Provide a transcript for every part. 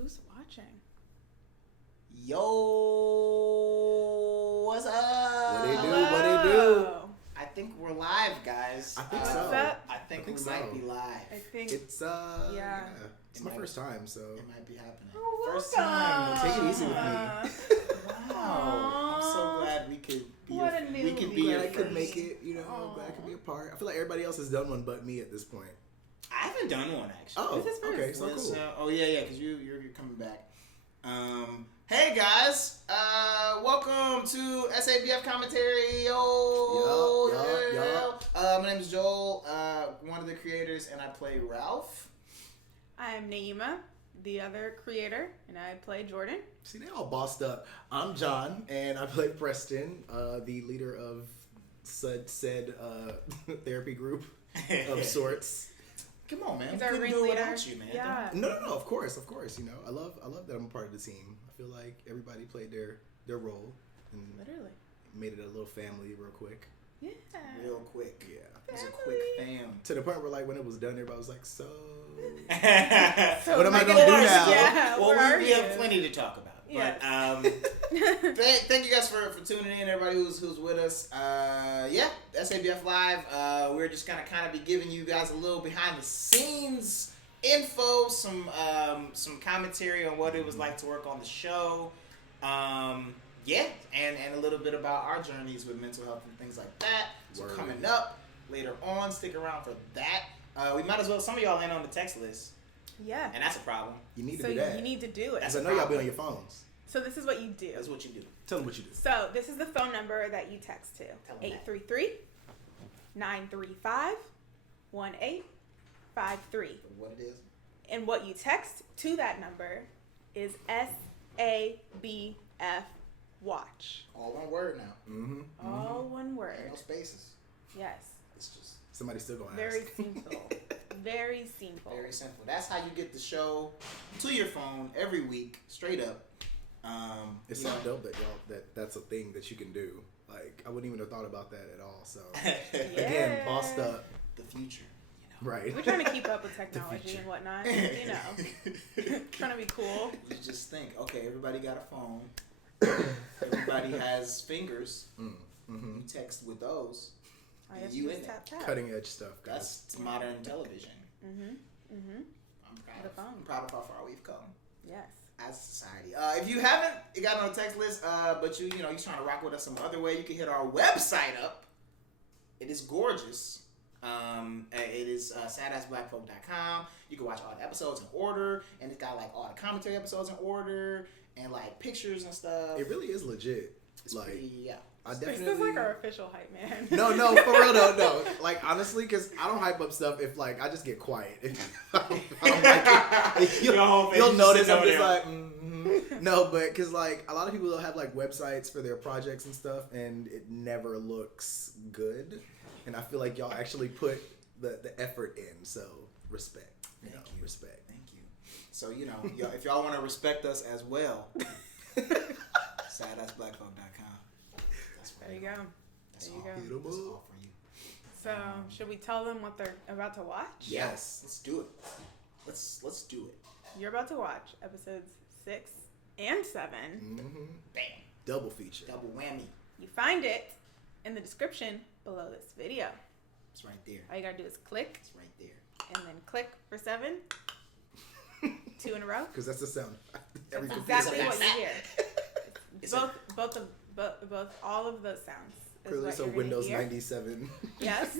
Who's watching? Yo, what's up? What they do? I think we're live, guys. I think so. I think we might be live. I think It's yeah. It's my first time, so It might be happening. Oh, First welcome. time. take it easy with me. Wow. I'm so glad we could be. What a we could newbie. be. Glad I your could first. make it. You know, glad I could be a part. I feel like everybody else has done one but me at this point. I haven't done one actually. Oh, This is first. okay, so Was, cool. oh yeah, because you're coming back. Hey guys, welcome to SABF commentary. Yo, Yup. my name is Joel, one of the creators, and I play Ralph. I'm Neima, the other creator, and I play Jordan. See, they all bossed up. I'm John, and I play Preston, the leader of said therapy group of sorts. Come on, man. He's We our couldn't do it ringleader. without you, man. Yeah. No, of course. You know, I love that I'm a part of the team. I feel like everybody played their role and Literally. made it a little family real quick. Yeah. Real quick. Yeah. It's a quick fam. To the point where, like, when it was done, everybody was like, so... So What am I like, gonna do of course, now? Yeah, Well, where we are have you? plenty to talk about. Yes. But thank you guys for tuning in, everybody who's with us. SABF Live. We're just gonna kind of be giving you guys a little behind the scenes info, some commentary on what it was like to work on the show. And a little bit about our journeys with mental health and things like that. So Word. coming up later on, stick around for that. We might as well. Some of y'all ain't on the text list, Yeah. and that's a problem. You need to So do that. you need to do it. That's Because I know y'all be on your phones. So this is what you do. That's what you do. Tell them what you do. So this is the phone number that you text to. Tell 'em that. 833-935-1853. What it is. And what you text to that number is SABF Watch. All one word now. Mm-hmm. All one Ain't word. no spaces. Yes. It's just Somebody's still going to Very ask. simple. Very simple. very simple. That's how you get the show to your phone every week, straight up. It's you so know. dope that that's a thing that you can do. Like, I wouldn't even have thought about that at all. So, Yeah. again, bossed up. The future, you know. Right. We're trying to keep up with technology future. and whatnot. You know. Trying to be cool. You just think, okay, everybody got a phone. Everybody has fingers. Mm-hmm. You text with those. I guess You you in just it. tap tap. Cutting edge stuff, guys. That's modern television. Mm-hmm. I'm The phone. proud of how far we've come Yes. as a society. If you haven't got on the text list, but you're trying to rock with us some other way, you can hit our website up. It is gorgeous. It is sadassblackfolk.com. You can watch all the episodes in order, and it's got like all the commentary episodes in order, and like pictures and stuff. It really is legit. It's Like, pretty, yeah. I This definitely... is like our official hype man. No, for real, no. Like, honestly, because I don't hype up stuff if, like, I just get quiet. If I don't like it. You'll notice I'm just like, No, but because, like, a lot of people have, like, websites for their projects and stuff, and it never looks good. And I feel like y'all actually put the effort in, so respect. Thank you. Respect. Thank you. So, if y'all want to respect us as well, sadassblackfolk.com. That's There you go. That's There you all. go. That's all for you. So, should we tell them what they're about to watch? Yes. Let's do it. Let's do it. You're about to watch episodes 6 and 7. Mm-hmm. Bam. Double feature. Double whammy. You find it in the description below this video. It's right there. All you gotta do is click It's right there. and then click for 7. 2 in a row. Because that's the sound. Every That's computer exactly makes. what you hear. It's Both all of those sounds. Is Clearly, what so you're gonna Windows hear. 97. Yes.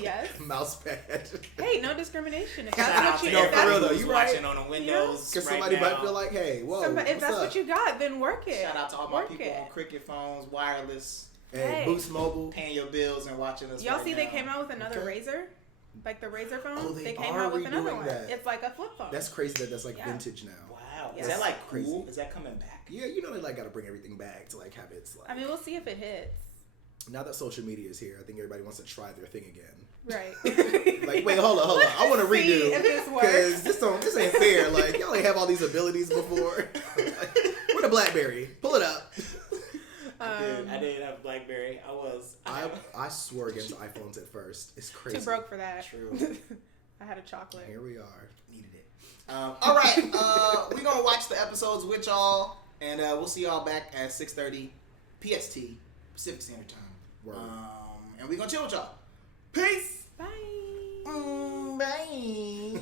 Yes. Mouse pad. Hey, no discrimination. If Shout that's out what to you, No, if for that's, real though, who's you right. watching on a Windows Because right somebody now. might feel like, hey, whoa, if what's that's up? what you got, then work it. Shout out to all my Work people it. on Cricket phones, wireless, Hey, Hey. Boost Mobile. paying your bills and watching us. Y'all right see now. they came out with another Okay. Razor? Like the Razor phone? Oh, they came are out with another redoing one. that. It's like a flip phone. That's crazy that that's like Yeah. vintage now. Wow. Yes. Is that like Crazy. cool? Is that coming back? Yeah, they like got to bring everything back to like have its like. I mean, we'll see if it hits. Now that social media is here, I think everybody wants to try their thing again. Right. Like, wait, hold on. I want to See redo if this works. because this ain't fair. Like, y'all ain't have all these abilities before. Like, where the BlackBerry? Pull it up. I didn't have BlackBerry. I swore against iPhones at first. It's crazy. Too broke for that. True. I had a chocolate. Here we are. Needed it. All right. episodes with y'all, and we'll see y'all back at 6:30 PST, Pacific Standard Time. Word. And we're gonna chill with y'all. Peace. Bye. Bye.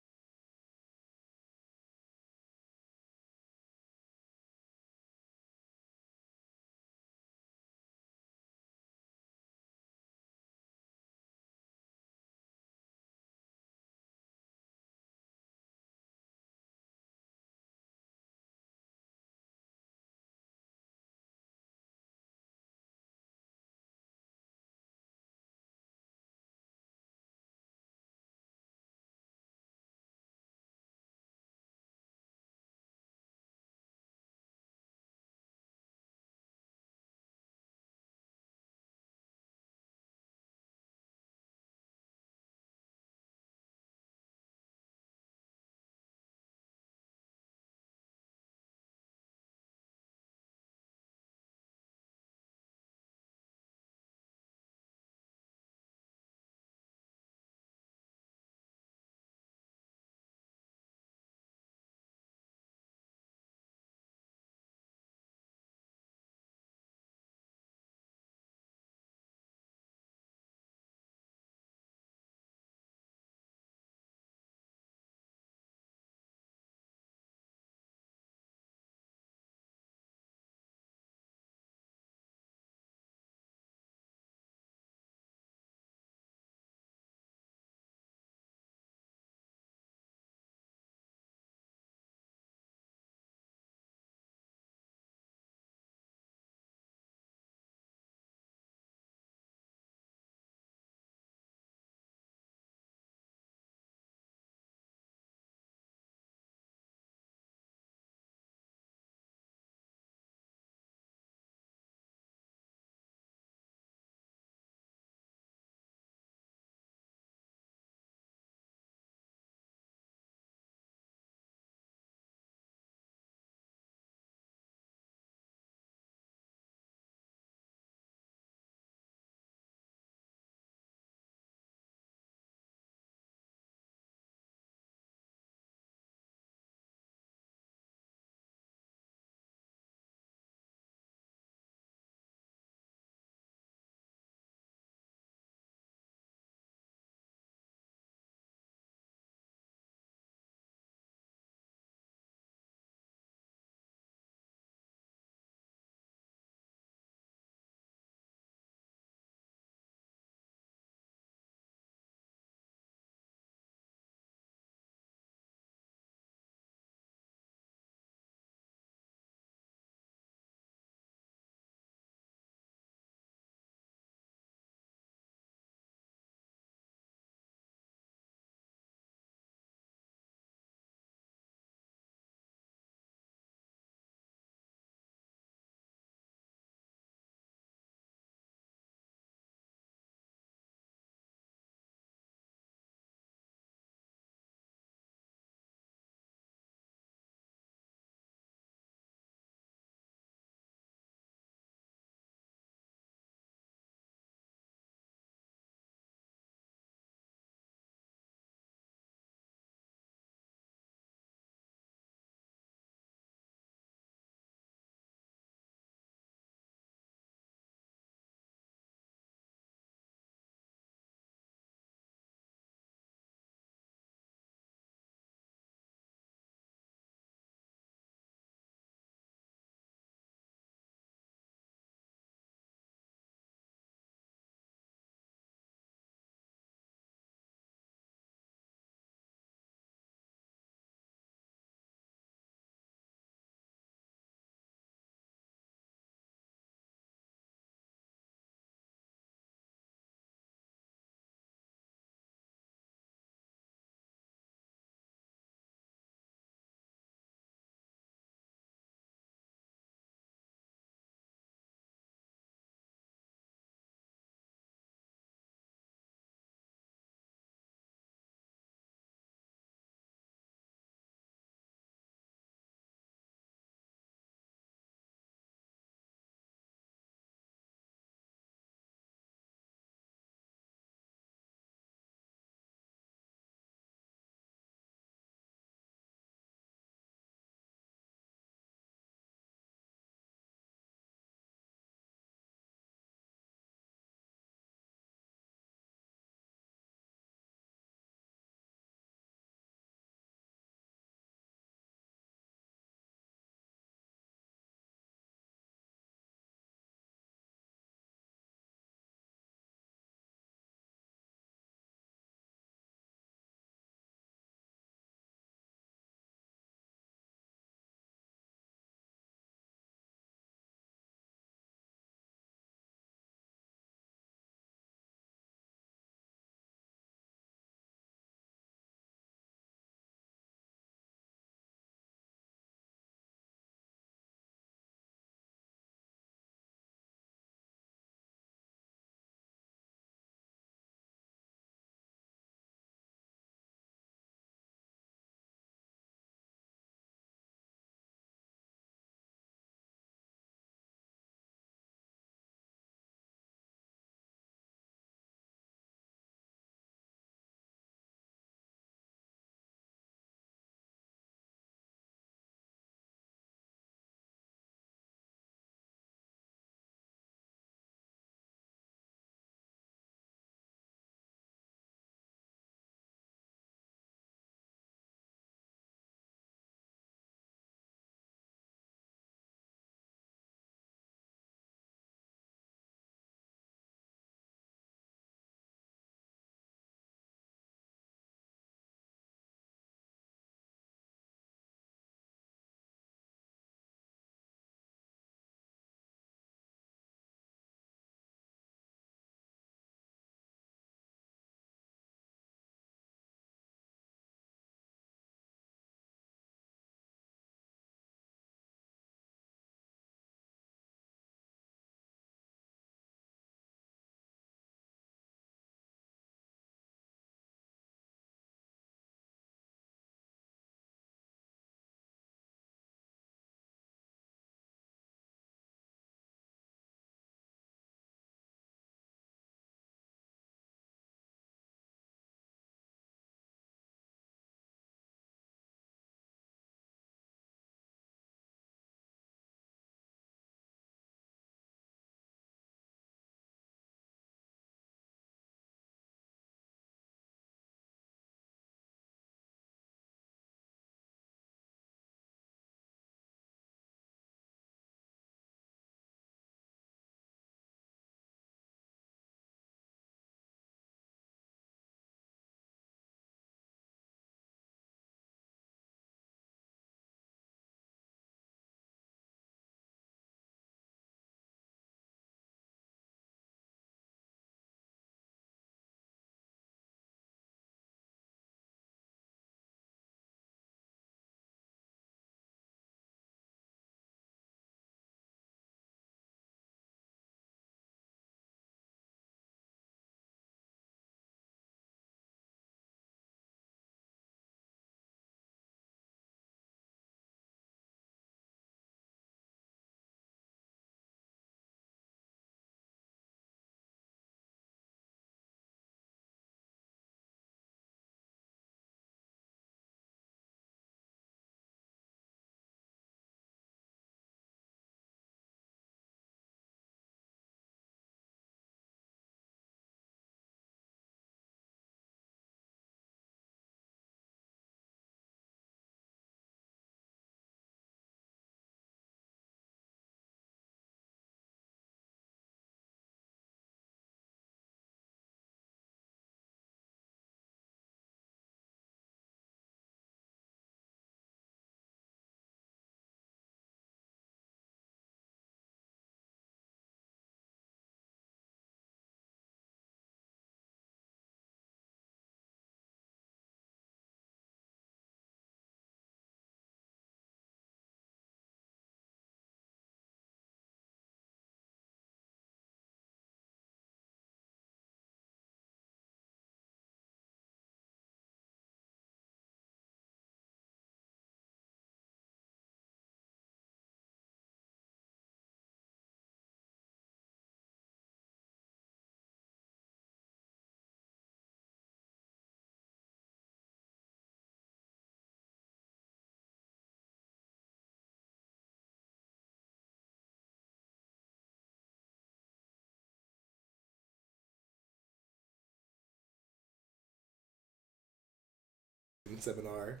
seminar.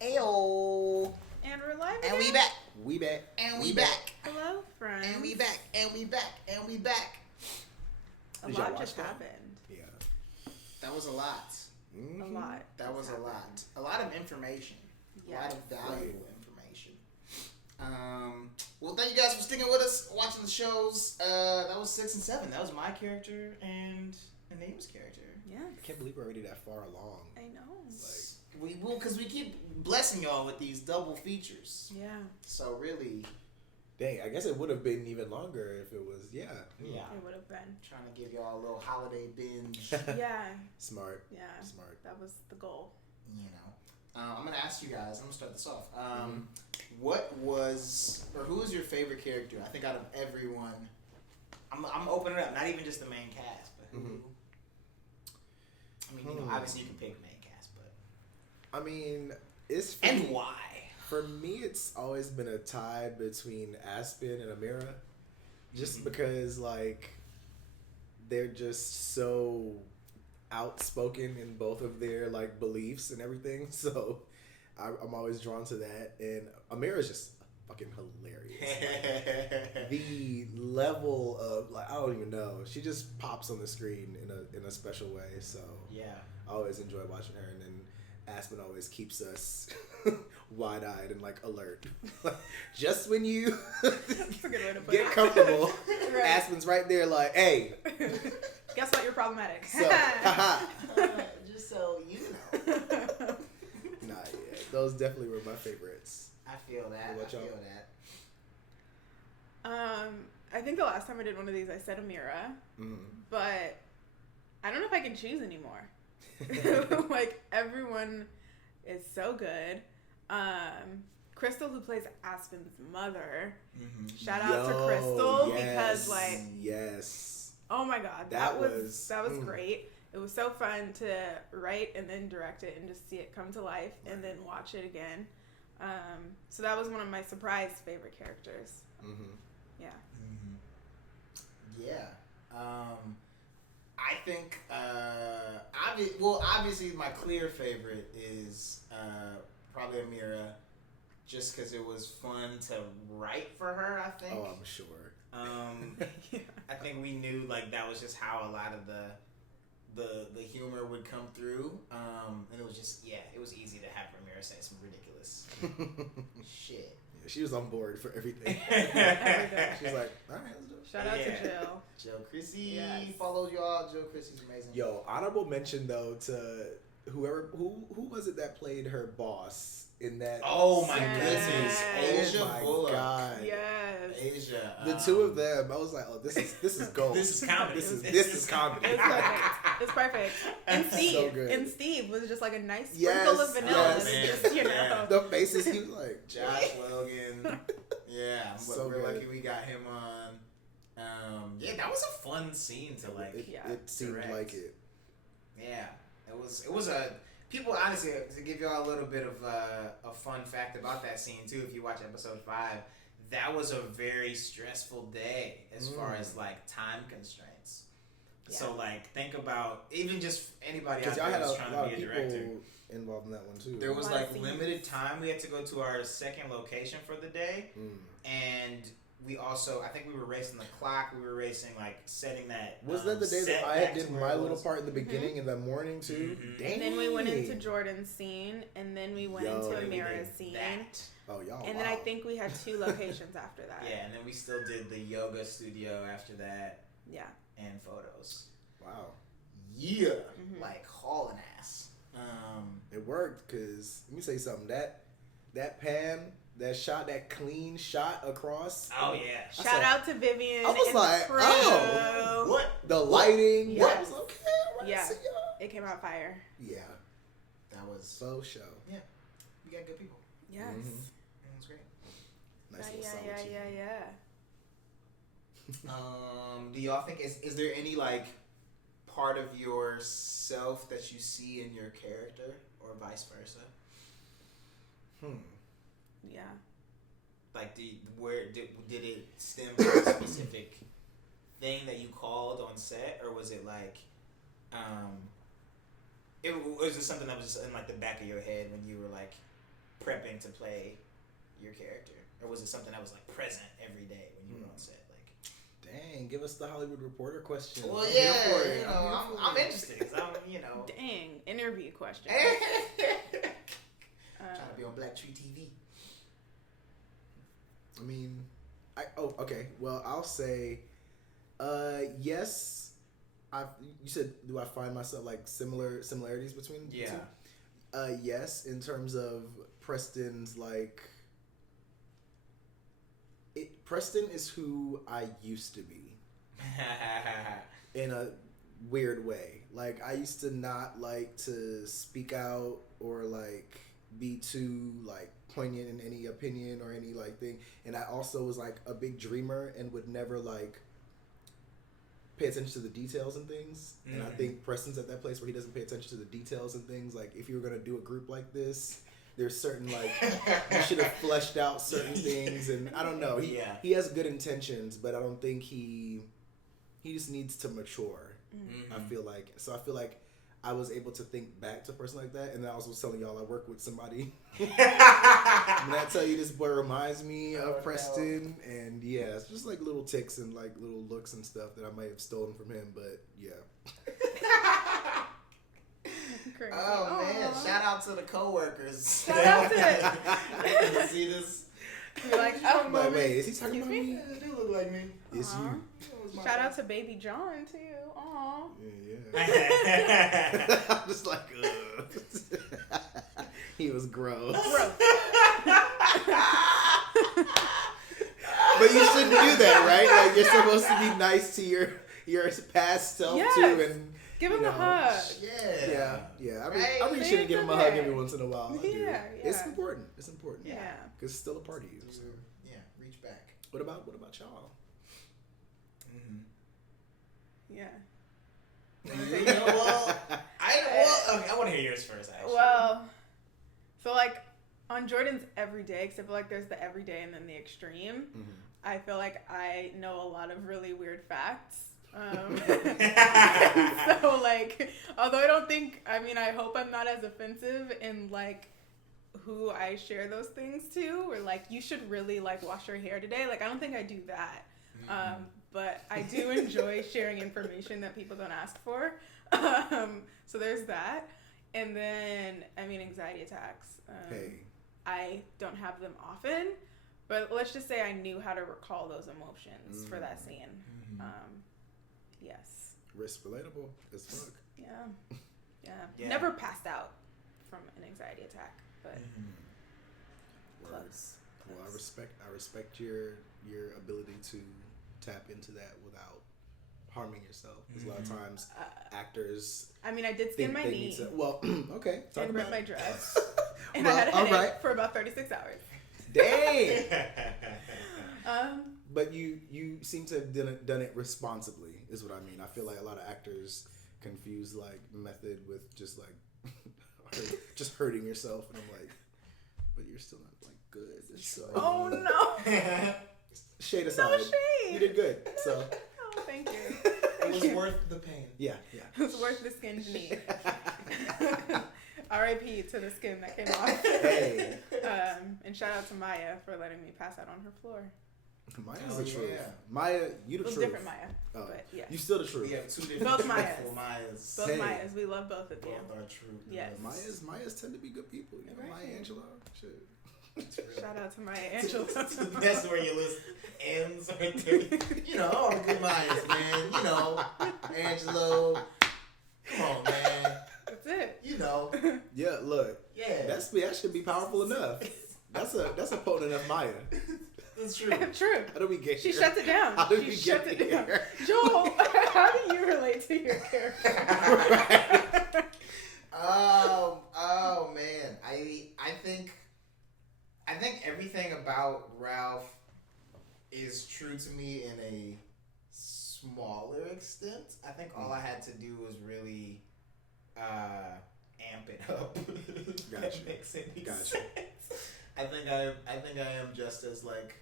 Ayo. And we're live And again? we back. We back. And we back. Hello, friends. And we back. And we back. And we back. A Did y'all lot watch just that? happened. Yeah. That was a lot. Mm-hmm. A lot. That was just a lot. happened. A lot of information. A lot Yes. of valuable information. Well, thank you guys for sticking with us, watching the shows. That was 6 and 7. That was my character and Neima's character. Yes. I can't believe we're already that far along. I know. We will, because we keep blessing y'all with these double features. Yeah. So really, Dang, I guess it would have been even longer if it was, yeah, It would have been. trying to give y'all a little holiday binge. Yeah. Smart. Yeah. Smart. That was the goal. You know, I'm gonna ask you guys. I'm gonna start this off. What was or who was your favorite character? I think out of everyone, I'm opening it up. Not even just the main cast, but who? I mean, you know, obviously you can pick main cast, but I mean, it's and why? For me, it's always been a tie between Aspen and Amira, just because like they're just so outspoken in both of their like beliefs and everything. So I'm always drawn to that, and Amira's just fucking hilarious. Like, the level of like I don't even know. She just pops on the screen in a special way. So Yeah. I always enjoy watching her, and then Aspen always keeps us wide-eyed and like alert. Just when you That's a good way to put get it. comfortable, Right. Aspen's right there like, hey. Guess what? You're problematic. So, haha. Just so you know. Nah, yeah, those definitely were my favorites. I feel that. What I about feel y'all? that. I think the last time I did one of these, I said Amira, but I don't know if I can choose anymore. Like, everyone is so good. Crystal, who plays Aspen's mother, shout out to Crystal, because like, yes, oh my god, that was great. It was so fun to write and then direct it and just see it come to life and then watch it again. So that was one of my surprise favorite characters. Yeah. Yeah. I think, obviously my clear favorite is probably Amira, just because it was fun to write for her, I think. Oh, I'm sure. Yeah. I think we knew, like, that was just how a lot of the humor would come through. And it was just, it was easy to have Amira say some ridiculous shit. Yeah, she was on board for everything. Everything. She was like, all right, let's do it. Shout out to Jill. Joe Chrissy Yes. follows y'all. Joe Chrissy's amazing. Yo, honorable mention though to whoever who was it that played her boss in that? Oh my Yes. goodness, Asia Oh my Bullock. god. Yes. Asia. The two of them, I was like, oh, this is gold. This is comedy. This is comedy. It was perfect. It's perfect. And Steve. So good. And Steve was just like a nice Yes, sprinkle of vanilla. yes. And just, you know. Yeah. The faces he was like, Josh Logan. Yeah, but So we're good. lucky we got him on. Yeah, that was a fun scene to like. it seemed direct. like it. Yeah, it was a. People, honestly, to give y'all a little bit of a fun fact about that scene too, if you watch episode 5, that was a very stressful day as far as like time constraints. Yeah. So like, think about even just anybody out Because y'all there had who's a trying lot to of be a people director. involved in that one too. There was A lot like of scenes. limited time. We had to go to our second location for the day, and we also, I think we were racing the clock. We were racing like setting that. Was that the day that set I back had to did where my it little was? part in the beginning in the morning too? Dang. And then we went into Jordan's scene, and then we went into And we did Amira's scene. that. Oh y'all. And then I think we had 2 locations after that. Yeah, and then we still did the yoga studio after that, Yeah. and photos. Wow. Yeah, like hauling ass. It worked because let me say something. That pan, that clean shot across. Oh yeah. Shout out to Vivian. I was and like, the crew. oh. What? The lighting. Yes. I was okay. What Yeah. see y'all? It came out fire. Yeah. That was. So show. Yeah, we got good people. Yes. It was great. Nice little Yeah. solitude. Do y'all think is there any like part of yourself that you see in your character, or vice versa? Yeah. Like, did it stem from a specific thing that you called on set, or was it like, Was it something that was just in like the back of your head when you were like prepping to play your character, or was it something that was like present every day when you were on set? Dang, give us the Hollywood Reporter question. Well, yeah, I'm interested. Cause Dang, interview question. Trying to be on Black Tree TV. I mean, okay. Well, I'll say, yes. You said, do I find myself like similarities between the two? Yes, in terms of Preston's like. Preston is who I used to be. In a weird way. Like, I used to not like to speak out or like be too like poignant in any opinion or any like thing. And I also was like a big dreamer and would never like pay attention to the details and things. And I think Preston's at that place where he doesn't pay attention to the details and things. Like, if you were gonna do a group like this, there's certain like you should have fleshed out certain things, and I don't know. He has good intentions, but I don't think he just needs to mature. I feel like I was able to think back to a person like that, and then I was telling y'all I work with somebody. When I tell you this boy reminds me of Preston, and yeah, it's just like little ticks and like little looks and stuff that I might have stolen from him, but yeah. Crazy. Oh man! Shout out to the coworkers. Shout out to you see this? You're like, oh, wait, is he talking about me? Yeah, they look like me. It's you. Shout out to Baby John too. Aw. Yeah. I'm just like, he was gross. But you shouldn't do that, right? Like, you're supposed to be nice to your past self too, and. Give him a hug. Yeah. I really shouldn't give him a hug every once in a while. Yeah. It's important. Yeah. Yeah. Because it's still a part of you. So. Yeah. Reach back. What about y'all? Yeah. I want to hear yours first. Actually. Well, so like on Jordan's everyday, except for like there's the everyday and then the extreme. I feel like I know a lot of really weird facts. So like, although I hope I'm not as offensive in like who I share those things to, or like, you should really like wash your hair today. Like, I don't think I do that. But I do enjoy sharing information that people don't ask for. So there's that. And then, anxiety attacks. I don't have them often, but let's just say I knew how to recall those emotions for that scene. Yes. Risk relatable as fuck. Yeah. Never passed out from an anxiety attack, but close. Well, I respect your ability to tap into that without harming yourself. Because a lot of times actors. I did skin my knee. Okay. And ripped my dress. And I had a headache for about 36 hours. Dang. But you seem to have done it responsibly, is what I mean. I feel like a lot of actors confuse like method with just like just hurting yourself, and I'm like, but you're still not like good. So. Oh no! Shade aside, no shade. You did good. So. Oh, thank you. It was worth the pain. Yeah. It was worth the skinned knee. R.I.P. to the skin that came off. Hey. And shout out to Maya for letting me pass out on her floor. Maya's the truth. Maya, you the truth. Different Maya. Oh. But yeah. You still the truth. We have two different both Mayas. Both Mayas. We love both of you. Both are true. Yes. Mayas tend to be good people. You know, Maya Angelou. Shit. Shout out to Maya Angelou. That's where your list ends right there. All the good Mayas, man. Angelo. Come on, man. That's it. Yeah, look. Yeah. That should be powerful enough. That's a potent enough Maya. That's true. True. How do we get here? She shuts it down. How did we get here? Joel, how do you relate to your character? Right. Oh man. I think everything about Ralph is true to me in a smaller extent. I think all I had to do was really amp it up. Gotcha. Makes any sense. I think I am just as like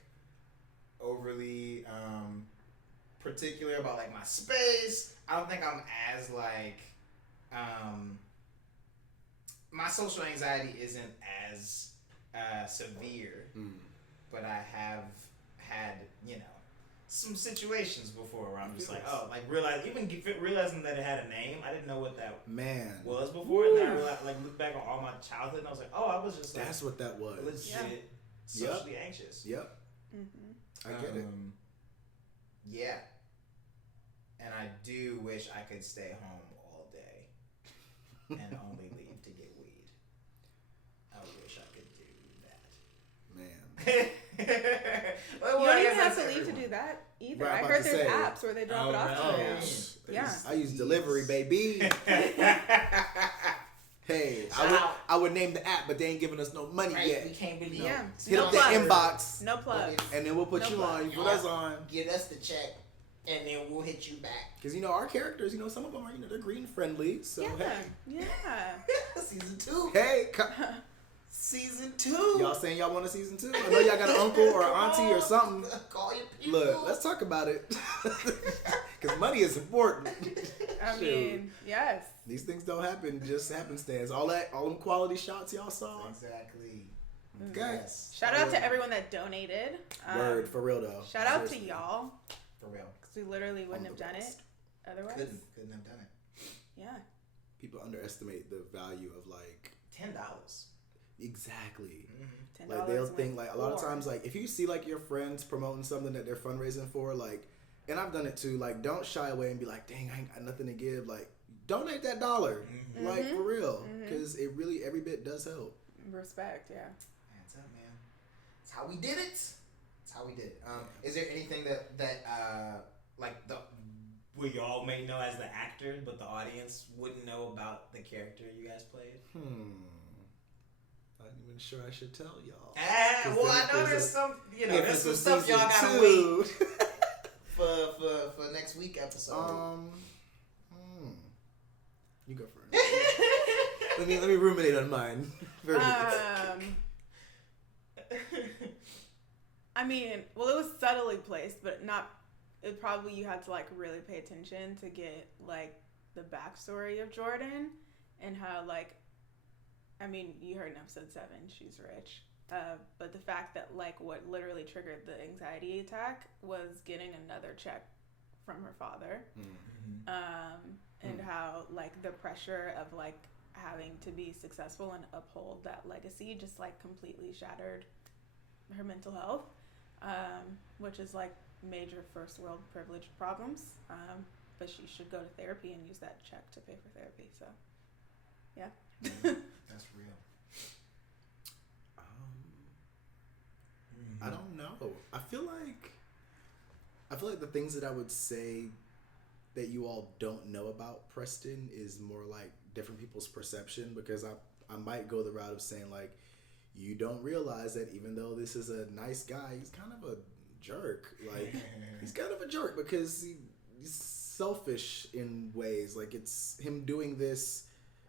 overly particular about like my space. I don't think I'm as like my social anxiety isn't as severe, but I have had, some situations before where I'm just like, realizing that it had a name. I didn't know what that was before, and then I realized, look back on all my childhood, and I was like, oh, I was just that's what that was. Legit socially anxious. Yep. I get it. Yeah. And I do wish I could stay home all day and only leave to get weed. I wish I could do that. Man. Well, you don't even have to leave to do that either. Right, I heard there's apps where they drop it off to you. Yeah. I use delivery, baby. Hey, I would name the app, but they ain't giving us no money yet. We can't believe it. Hit up the inbox. No plugs. And then we'll put you on. You put us on. Get us the check, and then we'll hit you back. Because, our characters, some of them are, they're green friendly. So, Yeah. Season 2. Hey. Season 2. Y'all saying y'all want a season 2? I know y'all got an uncle or an auntie or something. Call your people. Look, let's talk about it. Because money is important. I mean, yes. These things don't happen just happenstance. All them quality shots y'all saw. Exactly. Okay. Yes. Shout out to everyone that donated. Word, for real though. Shout out to y'all. For real. Because we literally wouldn't have done it otherwise. Couldn't have done it. Yeah. People underestimate the value of $10. Exactly. $10 Like they'll think a lot of times if you see your friends promoting something that they're fundraising for and I've done it too, don't shy away and be like, dang, I ain't got nothing to give. Donate that $1. For real. Because it really, every bit does help. Respect, yeah. That's up, man. That's how we did it. That's how we did it. Is there anything that we all may know as the actor, but the audience wouldn't know about the character you guys played? I'm not even sure I should tell y'all. Well, I know there's some stuff y'all gotta wait for next week episode. You go first. let me ruminate on mine. I mean, well, it was subtly placed, but not. It probably you had to really pay attention to get the backstory of Jordan and how I mean, you heard in episode 7, she's rich. But the fact that what literally triggered the anxiety attack was getting another check from her father. And how the pressure of having to be successful and uphold that legacy just completely shattered her mental health, which is major first world privilege problems. But she should go to therapy and use that check to pay for therapy. So, yeah. That's real. I don't know. I feel like the things that I would say that you all don't know about Preston is more different people's perception, because I might go the route of saying you don't realize that even though this is a nice guy, he's kind of a jerk. He's kind of a jerk because he's selfish in ways. It's him doing this,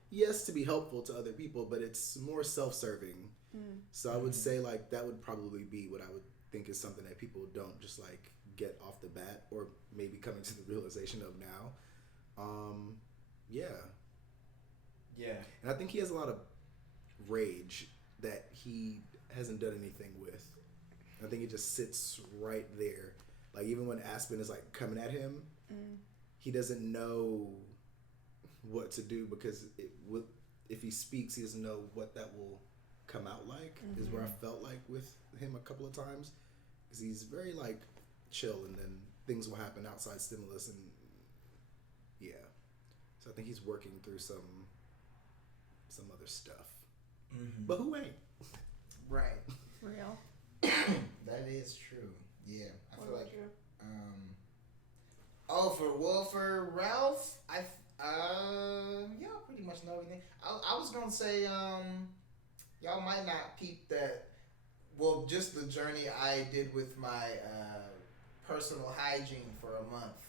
yes, to be helpful to other people, but it's more self-serving. So I would say that would probably be what I would think is something that people don't just get off the bat, or maybe coming to the realization of now. Yeah. And I think he has a lot of rage that he hasn't done anything with. I think it just sits right there. Even when Aspen is coming at him, he doesn't know what to do, because if he speaks, he doesn't know what that will come out is where I felt with him a couple of times, because he's very chill, and then things will happen outside stimulus, and so I think he's working through some other stuff, but who ain't? Right. Real. That is true. Yeah, I feel for Ralph, y'all pretty much know everything. I was gonna say y'all might not peep that. Well, just the journey I did with my personal hygiene for a month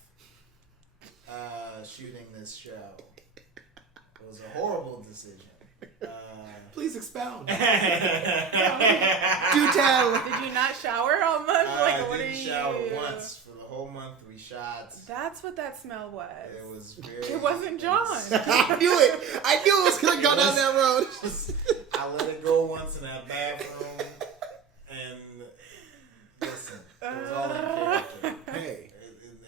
shooting this show. It was a horrible decision. Please expound. Do tell. Did you not shower all month? I didn't shower once for the whole whole month. We shot. That's what that smell was. It was very. It wasn't John. I knew it. I knew it was gonna go down that road. I let it go once in that bathroom, and listen, it was all in character. Hey,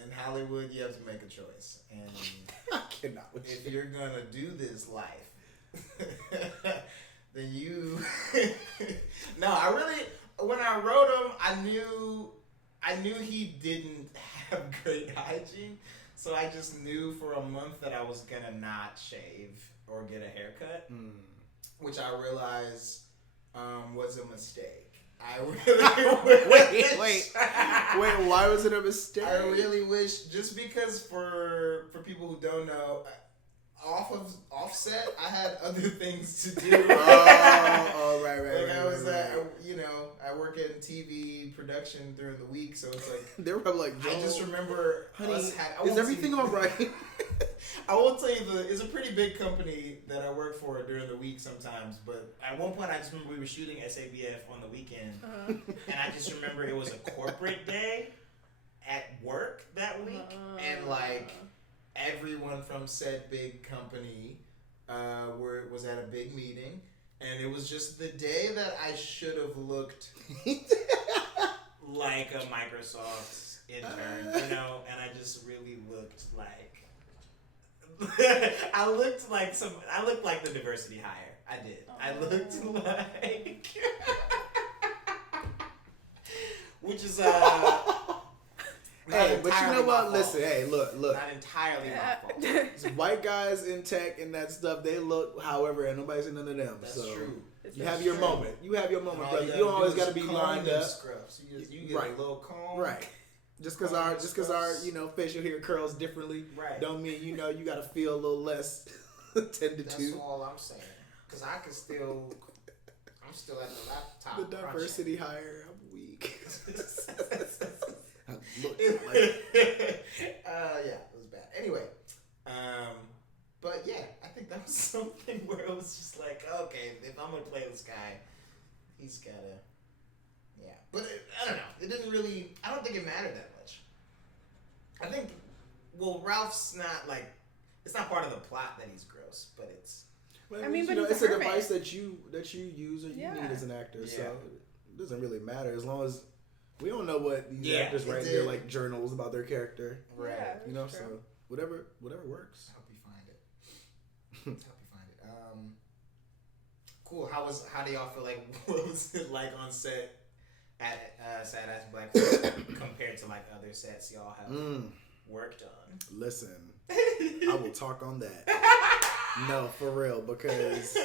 in Hollywood, you have to make a choice, and I cannot. if you're gonna do this life, then you. No, I really. When I wrote him, I knew he didn't have great hygiene, so I just knew for a month that I was gonna not shave or get a haircut, which I realized was a mistake. I really wait. Why was it a mistake? I really wish, just because for people who don't know, offset, I had other things to do. Right. I was I work in TV production during the week, so it's like they were probably like, I just remember, honey, is everything all right? I won't tell you it's a pretty big company that I work for during the week sometimes, but at one point I just remember we were shooting SABF on the weekend, and I just remember it was a corporate day at work that week, and like everyone from said big company was at a big meeting, and it was just the day that I should have looked like a Microsoft intern, and I just really looked like I looked like the diversity hire. I did. I looked like which is hey, but you know what? Listen, hey, look. Not entirely my fault. It's white guys in tech and that stuff, they look however, and nobody's in none of them. That's so true. You have your moment. You have your moment, brother. You don't always got to be lined up. Scrubs. You get a little comb. Right. Just because our facial hair curls differently, right, don't mean you got to feel a little less tended to. That's all I'm saying. Because I'm still at the laptop. The diversity hire, I'm weak. Yeah, it was bad. Anyway, but yeah, I think that was something where it was just like, okay, if I'm gonna play this guy, he's gotta, yeah. But I don't know. It didn't really. I don't think it mattered that much. I think, Ralph's not like, it's not part of the plot that he's gross, but it's. Well, I mean, but it's a device that you use or you need as an actor, so it doesn't really matter as long as. We don't know what these actors write in their like journals about their character, right? Yeah, so whatever works. I hope you find it. Cool. How do y'all feel like? What was it like on set at Sad Ass Black compared to like other sets y'all have worked on? Listen, I will talk on that. No, for real, because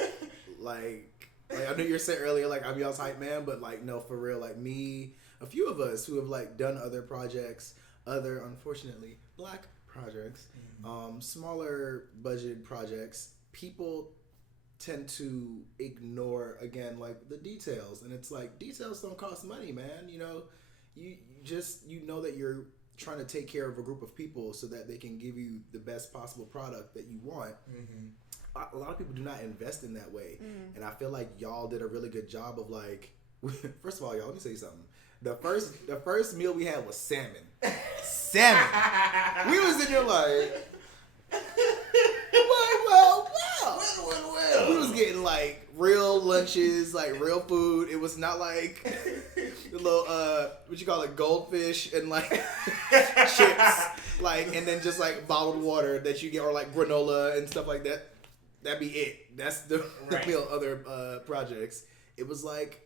like I knew you said earlier, like I'm y'all's hype man, but like no, for real, like me. A few of us who have like done other projects, unfortunately black projects, smaller budget projects, people tend to ignore again like the details, and it's like details don't cost money, man. You know that you're trying to take care of a group of people so that they can give you the best possible product that you want. A lot of people do not invest in that way, and I feel like y'all did a really good job of like. First of all, y'all, let me say something. The first meal we had was salmon. We was in there like, well. We was getting like real lunches, like real food. It was not like the little what you call it, goldfish and like chips, like, and then just like bottled water that you get, or like granola and stuff like that. That'd be it. That's the meal. Other projects, it was like.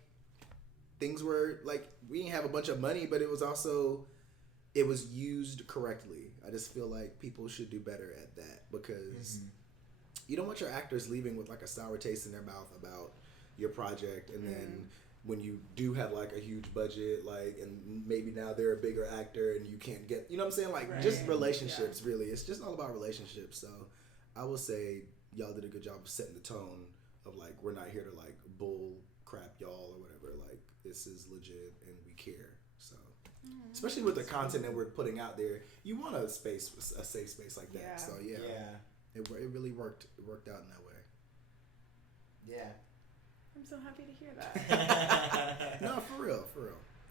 Things were like, we didn't have a bunch of money, but it was used correctly. I just feel like people should do better at that, because you don't want your actors leaving with like a sour taste in their mouth about your project, and then when you do have like a huge budget, like, and maybe now they're a bigger actor and you can't get, you know what I'm saying? Like just relationships, really. It's just all about relationships. So I will say y'all did a good job of setting the tone of like, we're not here to like bull crap y'all or whatever. Like, this is legit and we care. So, especially with the content that we're putting out there, you want a safe space like that. Yeah. So it really worked. It worked out in that way. Yeah. I'm so happy to hear that. No, for real.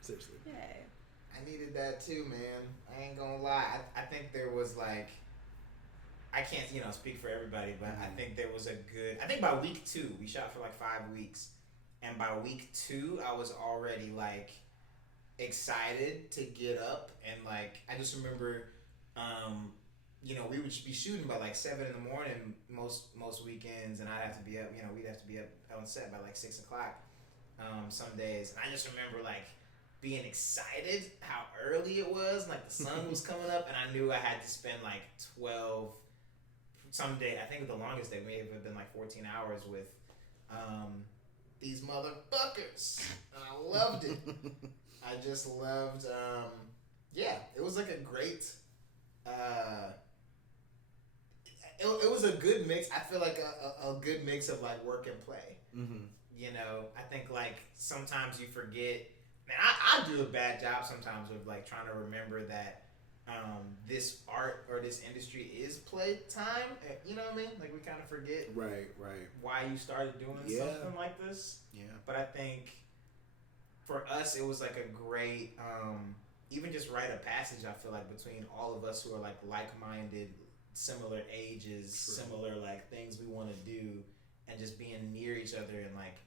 Seriously. Yay. I needed that too, man. I ain't gonna lie. I think there was like, I can't, speak for everybody, but I think there was I think by week 2, we shot for like 5 weeks. And by week 2, I was already like excited to get up. And like, I just remember, we would be shooting by like 7 in the morning most weekends. And I'd have to be up, we'd have to be up on set by like 6 o'clock some days. And I just remember like, being excited how early it was, like the sun was coming up, and I knew I had to spend like 12, someday, I think the longest day may have been like 14 hours with these motherfuckers, and I loved it. I just loved, it was like a great, it was a good mix. I feel like a good mix of like work and play. I think like sometimes you forget. Man, I do a bad job sometimes of like trying to remember that this art or this industry is play time. You know what I mean? Like we kind of forget why you started doing something like this. Yeah. But I think for us, it was like a great, even just rite of passage, I feel like, between all of us who are like like-minded, similar ages, similar like things we want to do, and just being near each other and like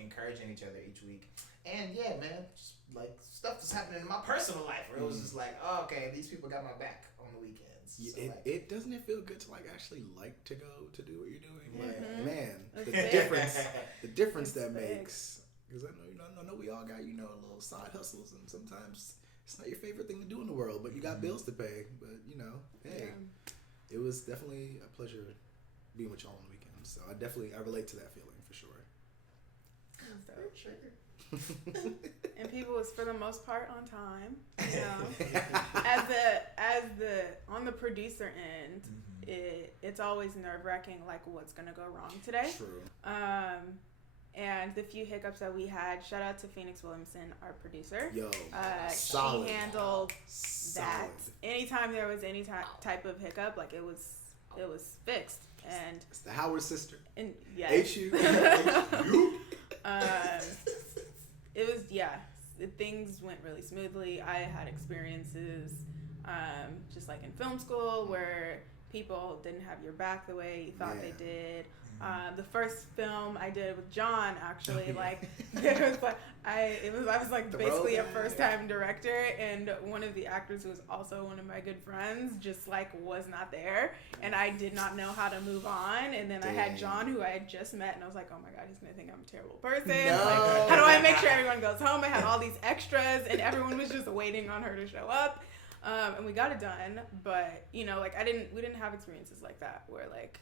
encouraging each other each week. And yeah, man, just like stuff that's happening in my personal life where it was just like, oh, okay, these people got my back on the weekends. Yeah, so it doesn't it feel good to like actually like to go to do what you're doing? Like, man, the difference that makes. Because I know we all got little side hustles, and sometimes it's not your favorite thing to do in the world, but you got bills to pay. But it was definitely a pleasure being with y'all on the weekends. So I relate to that feeling for sure. And people was for the most part on time. As the on the producer end, it's always nerve-wracking, like what's gonna go wrong today. True. And the few hiccups that we had, shout out to Phoenix Williamson, our producer. Solid. She handled that. Anytime there was any type of hiccup, like it was fixed. And it's the Howard sister. And yeah. H-U. It was, things went really smoothly. I had experiences just like in film school where people didn't have your back the way you thought they did. The first film I did with John, actually, like I was like basically a first-time director, and one of the actors who was also one of my good friends just like was not there, and I did not know how to move on. And then I had John, who I had just met, and I was like, oh my god, he's gonna think I'm a terrible person. No. Like, how do I make sure everyone goes home? I had all these extras, and everyone was just waiting on her to show up. And we got it done, but we didn't have experiences like that where like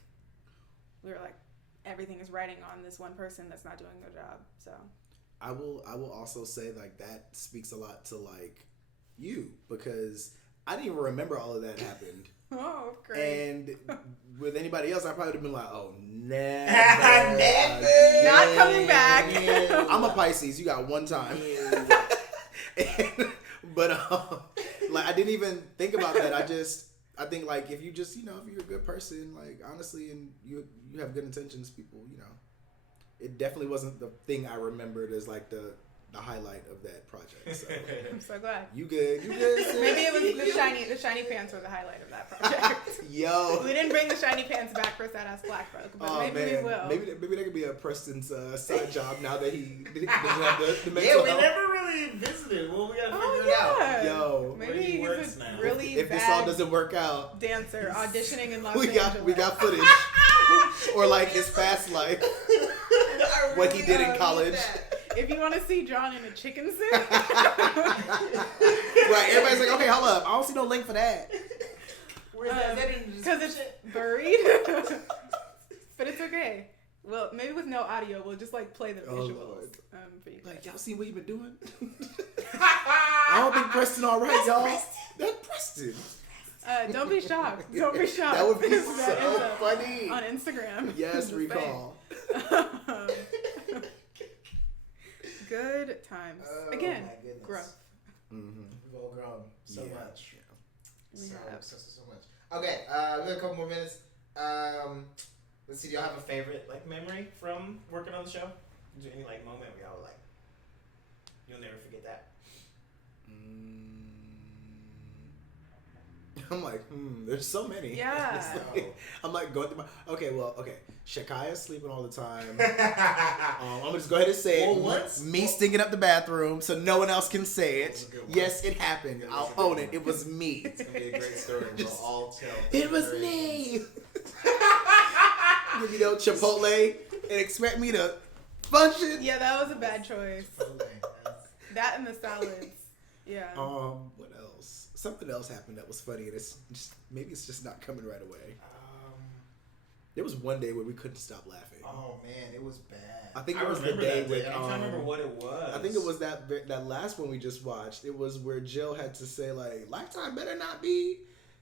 we were like, everything is riding on this one person that's not doing their job. So I will also say like that speaks a lot to like you, because I didn't even remember all of that happened. Oh, great. And with anybody else, I probably would have been like, oh, never. Not coming back. I'm a Pisces. You got one time. But like I didn't even think about that. I think like if you just if you're a good person, like honestly, and you have good intentions, people, it definitely wasn't the thing I remembered as like the highlight of that project. So I'm so glad. You good? Sis? Maybe it was the shiny pants were the highlight of that project. Yo, we didn't bring the shiny pants back for Sad Ass Black Folk, but maybe we will. Maybe that could be a Preston's side job now that he doesn't have the mental health. Never really visited. Well, we gotta figure it out. Yo, maybe he's a really if bad this all doesn't work out, dancer auditioning in Los Angeles. We got footage, or like his past life, what he did in college. If you want to see John in a chicken suit. Right, everybody's like, okay, hold up. I don't see no link for that. Where's that? Because it's buried. But it's okay. Well, maybe with no audio, we'll just like play the visuals for you. Like, y'all see what he been doing? I don't think Preston all right, y'all. That's Preston. Don't be shocked. Don't be shocked. That would be so funny. On Instagram. Yes, recall. Good times. Again, growth. Mm-hmm. We've all grown so much. Yeah. So much. Okay, we have a couple more minutes. Let's see. Do y'all have a favorite like memory from working on the show? Is there any like moment where y'all were like, you'll never forget that? I'm like, there's so many. Yeah. I'm like going through my. Okay. Shakaya's sleeping all the time. I'm gonna just go ahead and say it. Me stinking up the bathroom so no one else can say it. Yes, it happened. I'll own it. It was me. It's gonna be a great story. We'll all tell. It was me. Chipotle and expect me to function. Yeah, that was a bad choice. That and the salads. Yeah. What else? Something else happened that was funny, and it's just not coming right away. There was one day where we couldn't stop laughing. Oh man, it was bad. I think it was the day with. I'm trying to remember what it was. I think it was that last one we just watched. It was where Jill had to say like, "Lifetime better not be."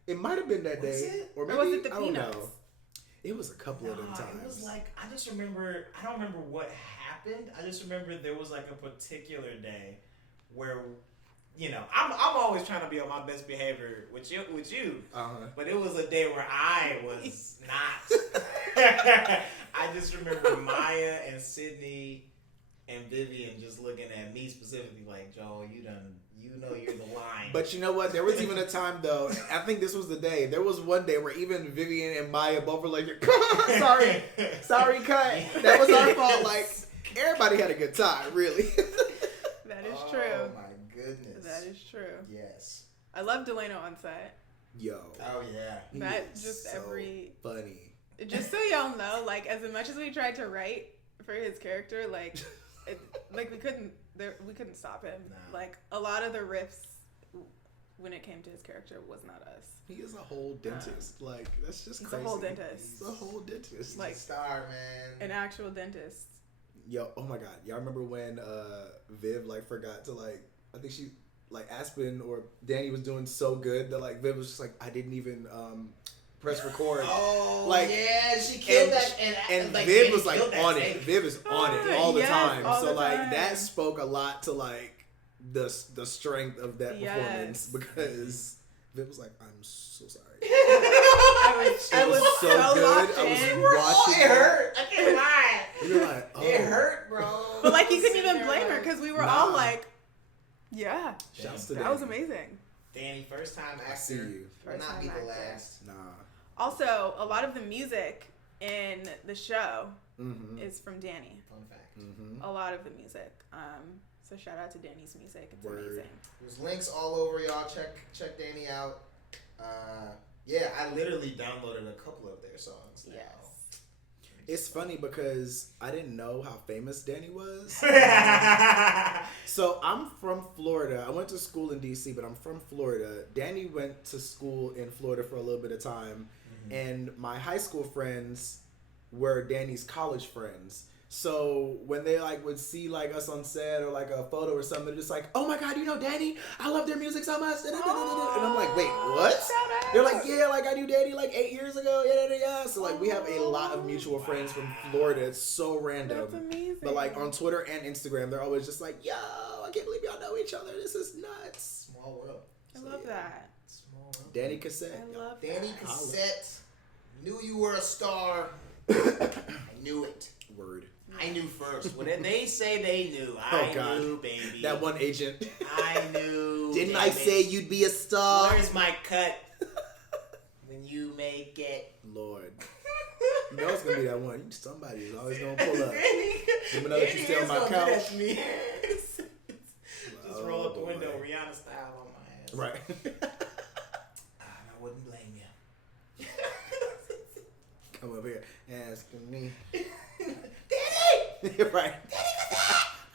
It might have been that day, or maybe was it the I don't Peanuts? know. It was a couple of them times. It was like I don't remember what happened. I just remember there was like a particular day where. I'm always trying to be on my best behavior with you, but it was a day where I was not. I just remember Maya and Sydney and Vivian just looking at me specifically like, Joel, you know you're the line. But you know what? There was even a time though. I think this was the day. There was one day where even Vivian and Maya both were like, sorry, cut. That was our fault. Like everybody had a good time, really. That is true. Oh my goodness. That is true. Yes. I love Delano on set. Yo. Oh yeah. That just so every funny. Just so y'all know, like as much as we tried to write for his character, like we couldn't stop him. No. Like a lot of the riffs when it came to his character was not us. He is a whole dentist. Like that's just he's crazy. a whole dentist. He's a whole dentist. Like star, man. An actual dentist. Yo, oh my god. Y'all remember when Viv like forgot to like I think she like Aspen or Danny was doing so good that like Viv was just like I didn't even press record. Oh, like yeah, she killed that, and like, Viv was like on it. Viv is on it all the time. All so the like time. that spoke a lot to like the strength of that performance because Viv was like, I'm so sorry. I was so good. locked I was in. watching. It hurt. I can't lie. We were like, oh. It hurt, bro. But like you couldn't even blame her because we were all like, yeah, shouts to that Danny. was amazing. Danny, first time actor. I see you. Will not be the First-time last. Nah. Also, a lot of the music in the show Mm-hmm. is from Danny. Fun fact. Mm-hmm. A lot of the music. So shout out to Danny's music. It's amazing. There's links all over, y'all. Check Danny out. Yeah, I literally downloaded a couple of their songs now. Yes. It's funny because I didn't know how famous Danny was. So I'm from Florida. I went to school in DC, but I'm from Florida. Danny went to school in Florida for a little bit of time, and my high school friends were Danny's college friends. So when they like would see like us on set or like a photo or something, they're just like, "Oh my God, you know Danny? I love their music so much." And I'm like, "Wait, what?" They're like, "Yeah, like I knew Danny like 8 years ago." Yeah. So like we have a lot of mutual friends from Florida. It's so random. That's amazing. But like on Twitter and Instagram, they're always just like, "Yo, I can't believe y'all know each other. This is nuts." Small world. I love that. Small world. Danny Cassette. I love Danny that. Cassette. Knew you were a star. I knew it. Word. I knew first. When they say they knew, Oh, God. knew, baby. That one agent. I knew. Didn't damn I it. say you'd be a star? Where's my cut? When you make it. Lord. You know it's gonna be that one. Somebody is always gonna pull up. Even though you stay on my couch. Just roll up the window, Rihanna style on my ass. Right. I wouldn't blame you. Come over here asking me. Daddy! Right.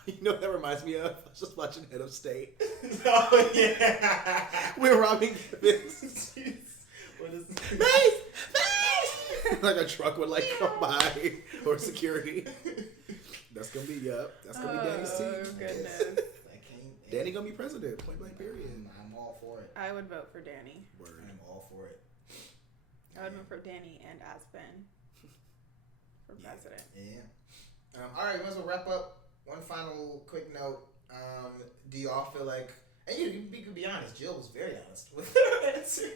You know what that reminds me of? I was just watching Head of State. Oh, yeah. We're robbing this. What is this? Mace! Like a truck would like come by or security. That's gonna be That's gonna be Danny's team. Oh goodness. Danny gonna be president. Point blank period. I'm all for it. I would vote for Danny. Word. I'm all for it. I would vote for Danny and Aspen for president. Yeah. All right, we might as well wrap up. One final quick note. Do y'all feel like, and you could be honest, Jill was very honest with her answer.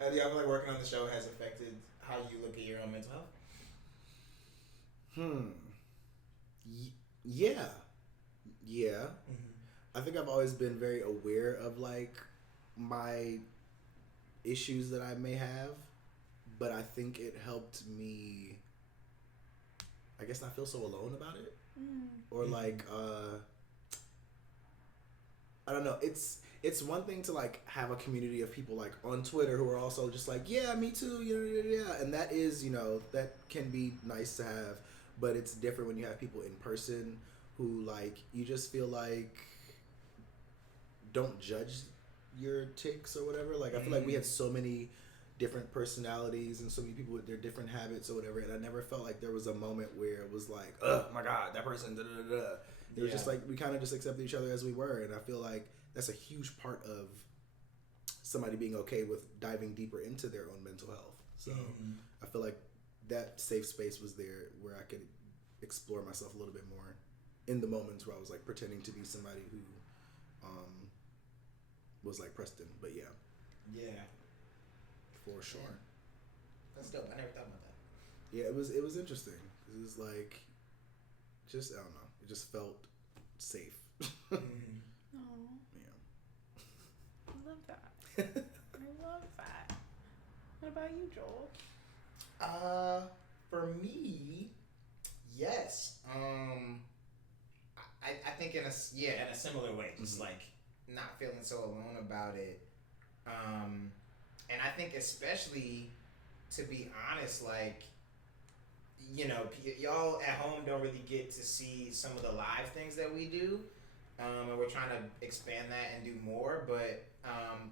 Do y'all feel like working on the show has affected how you look at your own mental health? Yeah. Yeah. I think I've always been very aware of like my issues that I may have, but I think it helped me, I guess, not feel so alone about it. Or like I don't know, it's one thing to like have a community of people like on Twitter who are also just like, yeah, me too, yeah, and that is, that can be nice to have, but it's different when you have people in person who like you just feel like don't judge your ticks or whatever. Like I feel like we had so many different personalities and so many people with their different habits or whatever, and I never felt like there was a moment where it was like, oh my god, that person da da da. It was just like we kind of just accepted each other as we were, and I feel like that's a huge part of somebody being okay with diving deeper into their own mental health. So I feel like that safe space was there where I could explore myself a little bit more in the moments where I was like pretending to be somebody who was like Preston. But yeah, for sure. That's dope. I never thought about that. Yeah, it was interesting. It was like, just, I don't know, it just felt safe. Oh, Yeah. I love that. I love that. What about you, Joel? For me, yes. I think in a similar way, just like not feeling so alone about it. And I think especially, to be honest, like, y'all at home don't really get to see some of the live things that we do. And we're trying to expand that and do more. But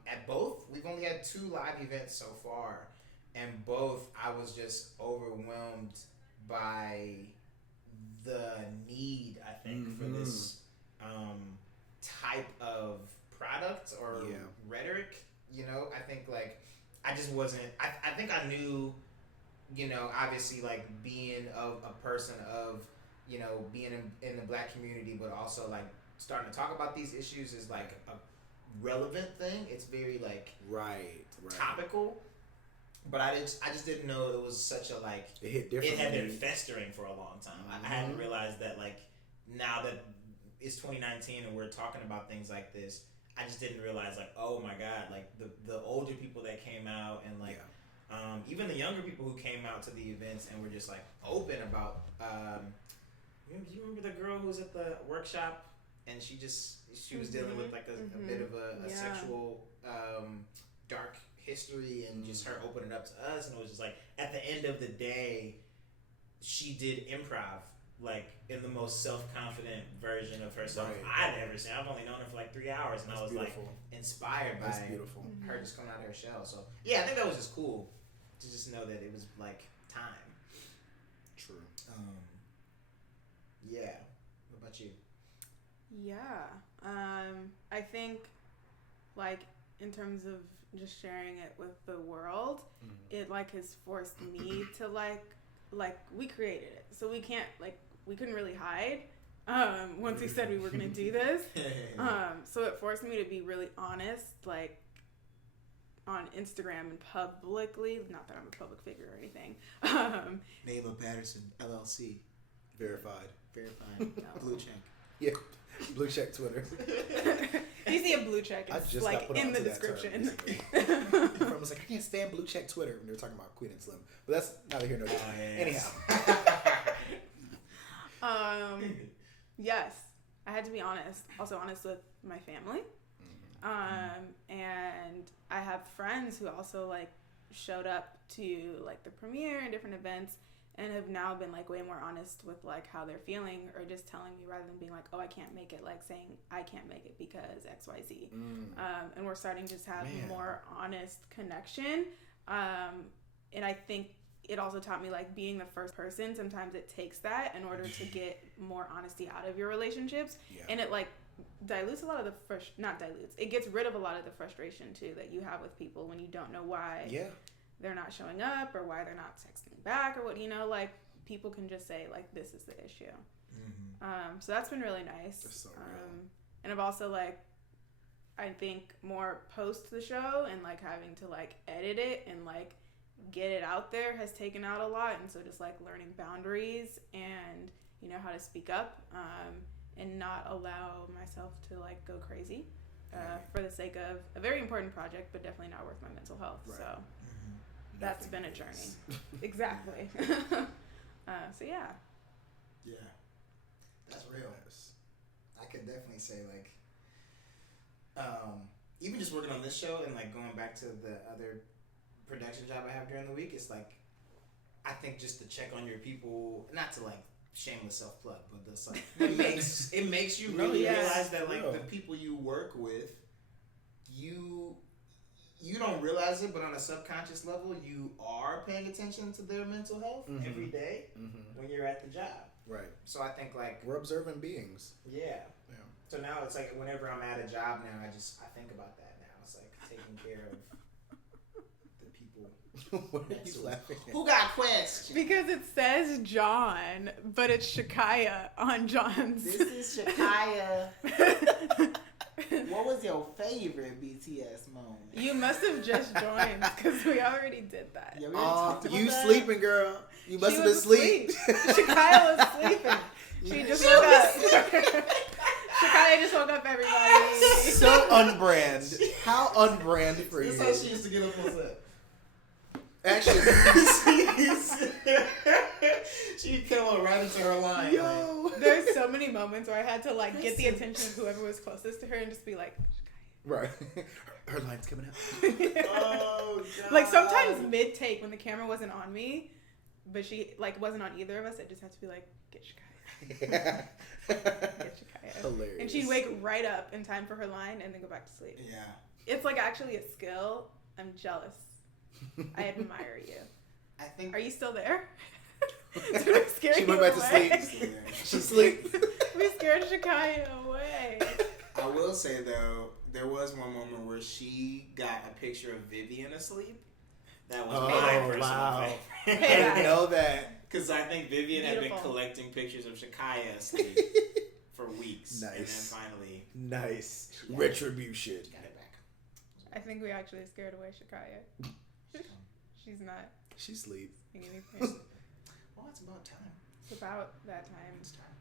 at both, we've only had 2 live events so far. And both, I was just overwhelmed by the need, I think, for this type of product or rhetoric. I think, like, I just wasn't... I think I knew, obviously, like, being a person of, being in the Black community, but also, like, starting to talk about these issues is, like, a relevant thing. It's very, like... Right. Topical. But I just didn't know it was such a, like... It hit differently. It had been festering for a long time. I hadn't realized that, like, now that it's 2019 and we're talking about things like this, I just didn't realize, like, oh my god, like, the older people that came out and, like, even the younger people who came out to the events and were just, like, open about... do you remember the girl who was at the workshop and she was dealing with, like, a bit of a sexual dark history, and just her opening up to us, and it was just like, at the end of the day, she did improv, like, in the most self-confident version of herself I'd ever seen. I've only known her for like 3 hours, and I was like inspired by her just coming out of her shell. So yeah, I think that was just cool to just know that it was like time. True. Yeah. What about you? Yeah. I think, like, in terms of just sharing it with the world, it, like, has forced me to, like, we created it. So we can't, like, we couldn't really hide once we said we were going to do this. So it forced me to be really honest, like, on Instagram and publicly. Not that I'm a public figure or anything. Neima Patterson, LLC. Verified. No. Blue check. Yeah. Blue check Twitter. You see a blue check, it's like in the description. I was like, I can't stand blue check Twitter when they were talking about Queen and Slim, but that's neither here nor there. Anyhow. Yes, I had to be honest. Also honest with my family. And I have friends who also, like, showed up to, like, the premiere and different events, and have now been, like, way more honest with, like, how they're feeling, or just telling me rather than being like, oh, I can't make it, like, saying I can't make it because XYZ. And we're starting to just have more honest connection. And I think it also taught me, like, being the first person, sometimes it takes that in order to get more honesty out of your relationships. And it, like, dilutes a lot of the it gets rid of a lot of the frustration too that you have with people when you don't know why they're not showing up or why they're not texting back or what, like, people can just say, like, this is the issue. So that's been really nice. That's so real. And I've also, like, I think more post the show and, like, having to, like, edit it and, like, get it out there has taken out a lot. And so just, like, learning boundaries and how to speak up and not allow myself to like go crazy for the sake of a very important project, but definitely not worth my mental health. Right. So that's been a journey. Exactly. So yeah. Yeah, that's real. I could definitely say like, even just working on this show and like going back to the other production job I have during the week, it's like, I think just to check on your people, not to like shameless self plug, but this like it makes you really realize that like the people you work with, you don't realize it, but on a subconscious level, you are paying attention to their mental health every day when you're at the job. Right. So I think like we're observant beings. Yeah. So now it's like whenever I'm at a job now, I think about that now. It's like taking care of the people. What are you laughing at? Who got questions? Because it says John, but it's Shakaya on John's. This is Shakaya. What was your favorite BTS moment? You must have just joined because we already did that. Yeah, we talked about you that. Sleeping, girl. You must have been asleep. Shakaya was sleeping. She just woke up. Shakaya just woke up, everybody. So unbrand. How unbrand for you. This is how she used to get up on set. Actually, she came on right into her line. Yo. Like. There's so many moments where I had to like get the attention of whoever was closest to her and just be like, Shakaya. Right. Her line's coming out. Oh, God. Like sometimes mid-take when the camera wasn't on me, but she like wasn't on either of us, I just had to be like, get Shakaya. Get Shakaya. Hilarious. And she'd wake right up in time for her line and then go back to sleep. Yeah. It's like actually a skill. I'm jealous. I admire you. I think. Are you still there? So she went back to sleep. She sleeps. We scared Shakaya away. I will say though, there was one moment where she got a picture of Vivian asleep. That was my personal favorite. I didn't know that. Because I think Vivian had been collecting pictures of Shakaya asleep for weeks. Nice. And then finally. Nice. Retribution. Got it back. I think we actually scared away Shakaya. She's not. She sleeps. Anything. Well, it's about time. It's about that time. It's time.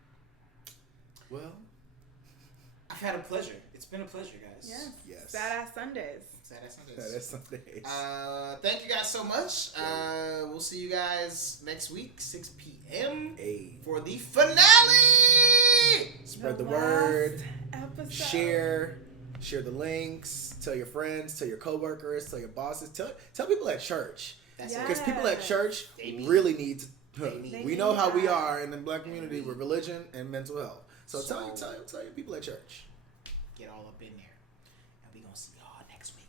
Well, I've had a pleasure. It's been a pleasure, guys. Yes. Sad-ass Sundays. Sad-ass Sundays. Thank you guys so much. We'll see you guys next week, 6 p.m. for the finale. Spread the word. Episode. Share the links. Tell your friends. Tell your coworkers. Tell your bosses. Tell people at church. Because people at church really need to. We know how we are in the Black community with religion and mental health. So tell your people at church. Get all up in there. And we're going to see y'all next week.